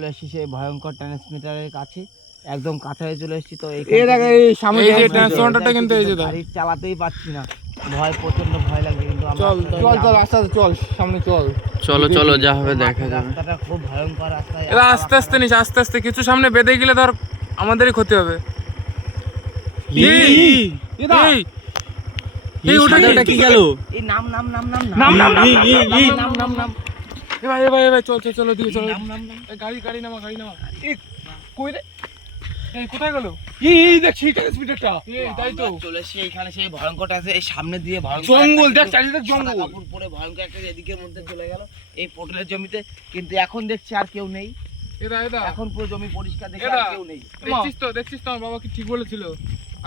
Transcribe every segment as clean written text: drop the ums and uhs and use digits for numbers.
চলে এসেছি সেই ভয়ঙ্কর ট্রান্সমিটারের কাছে, একদম কাছাকাছি চলে এসেছি। তো এই সামনে এই যে ট্রান্সফরমারটা কিন্তু এই যে গাড়ি চালাতেই পারছি না, প্রচন্ড ভয় লাগছে। কিন্তু চল চল চল আস্তে আস্তে চল, সামনে চল। চলো চলো, যা হবে দেখা যাবে। রাস্তাটা খুব ভয়ঙ্কর রাস্তা। এবার আস্তে আস্তে নিস, আস্তে আস্তে। কিছু সামনে বেঁধে গেলে ধর আমাদেরই ক্ষতি হবে। এই ওটা কি গেল? এই নাম নাম নাম নাম নাম নাম নাম নাম নাম নাম। এ ভাই চল চল চলো দিকে চলো। নাম নাম নাম। গাড়ি নামা। এই কই রে? এই কোথায় গেল? এই দেখছি ট্রান্সমিটারটা। এই তাই তো চলে এসেছি এইখানে সেই ভয়ঙ্করটা আছে। এই সামনে দিয়ে ভয়ঙ্কর জঙ্গল, দেখ চারিদিকে জঙ্গল। কাপড় পরে ভয়ঙ্কর একটা এদিকের মধ্যে চলে গেল এই পটলের জমিতে। কিন্তু এখন দেখছি আর কেউ নেই। এদা এখন পুরো জমি পরিষ্কার, দেখে আর কেউ নেই। দেখছিস তো আমার বাবা কি ঠিক বলেছিল।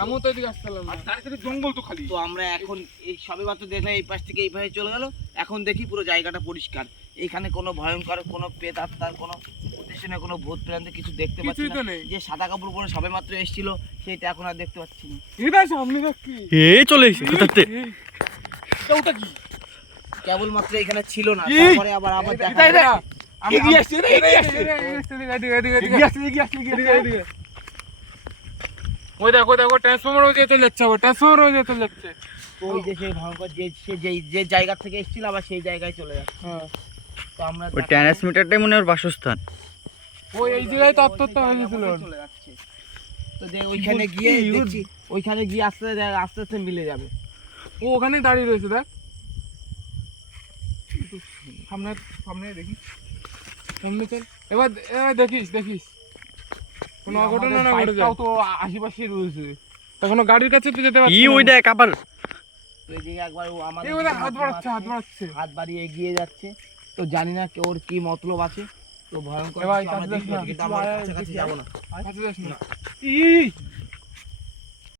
আমিও তো এদিকে আসছিলাম না। চারিদিকে জঙ্গল তো খালি। তো আমরা এখন এই সবে মাত্র দেখলে এই পাশ থেকে এই পাশে চলে গেল। এখন দেখি পুরো জায়গাটা পরিষ্কার। এইখানে কোনো ভয়ঙ্কর কোনো পেট আত্মার কোনো উদ্দেশ্য নেই, কোনো ভূত প্রেত কিছু দেখতে পাচ্ছি না। যে সাদা কাপড় পরে সবে মাত্র এসেছিল সেটা এখন আর দেখতে পাচ্ছি না। সামনে দেখি এই চলে এসেছে কোথাতে? ওটা কি? কেবল মাত্র এখানে ছিল না, তারপরে আবার দেখা যায়। ওই দেখো ট্রান্সফরমার হয়ে চলে যাচ্ছে। ওই যে সেই ভয়ঙ্কর যে জায়গা থেকে এসেছিল আবার সেই জায়গায় চলে যাচ্ছে। তো আমরা ওই ট্রান্সমিটারটাই মনে হয় ওর বাসস্থান। ওই এই জায়গায় তো আত্মহত্যা হয়ে গেছিল। চলে যাচ্ছে। তো ওইখানে গিয়ে দেখছি, ওইখানে গিয়ে আস্তে আস্তে মিলে যাবে। ও ওখানে দাঁড়িয়ে রয়েছে, দেখ সামনে দেখি, সামনে চল। এবার দেখিস কোনো অঘটন না ঘটে যায়। তো আশেপাশে রয়েছে, তখন গাড়ির কাছে তো যেতে পারছি। ওই দেখ আবার তো এই দিকে একবার ও আমাদের হাত বাড়াচ্ছে, হাত বাড়িয়ে এগিয়ে যাচ্ছে। তো জানি না ওর কি মতলব আছে। তো ভয়ঙ্কর ভাই কিছু আমরা কাছে দেখতে পাচ্ছি, কিন্তু আমরা কাছাকাছি যাবো না। কাছে যাস না।